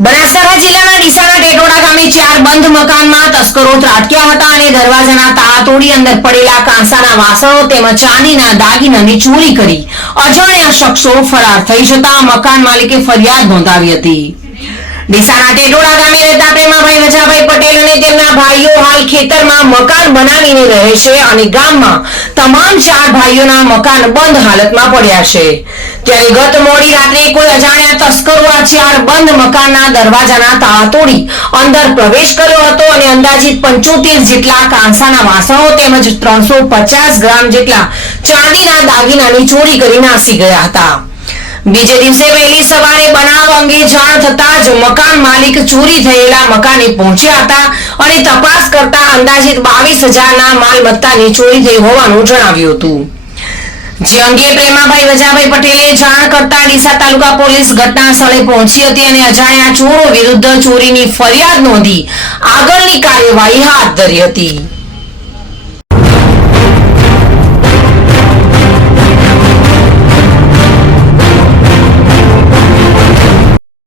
બનાસકાંઠા જિલ્લાના ડીસાના ટેટોડા ગામે ચાર બંધ મકાનમાં તસ્કરો ત્રાટક્યા હતા અને દરવાજાના તાળા તોડી અંદર પડેલા કાંસાના વાસણો તેમજ ચાંદીના દાગીનાની ચોરી કરી અજાણ્યા શખ્સો ફરાર થઈ જતા મકાન માલિકે ફરિયાદ નોંધાવી હતી. ડીસાના ટેટોડા ગામે રહેતા અને ભાઈઓ હાલ ખેતરમાં મકાન બનાવીને રહે છે અને ગામમાં તમામ ચાર ભાઈઓના મકાન બંધ હાલતમાં પડ્યા છે. ત્યારે ગત મોડી રાત્રે કોઈ અજાણ્યા તસ્કરો આ ચાર બંધ મકાનના દરવાજાના તાળા તોડી અંદર પ્રવેશ કર્યો હતો અને અંદાજિત પંચોતેર જેટલા કાંસાના વાસણો તેમજ ત્રણસો પચાસ ગ્રામ જેટલા ચાંદીના દાગીનાની ચોરી કરી નાસી ગયા હતા. બીજે દિવસે વહેલી સવારે બનાવ અંગે જાણ થતા જ મકાન માલિક ચોરી થયેલા મકાને પહોંચ્યા હતા અને તપાસ કરતા અંદાજિત બાવીસ હજારના માલ મત્તાની ચોરી થઈ હોવાનું જણાવ્યું હતું. જે અંગે પ્રેમાભાઈ વજાભાઈ પટેલે જાણ કરતા ડીસા તાલુકા પોલીસ ઘટના સ્થળે પહોંચી હતી અને અજાણ્યા ચોરો વિરુદ્ધ ચોરીની ફરિયાદ નોંધી આગળની કાર્યવાહી હાથ ધરી હતી.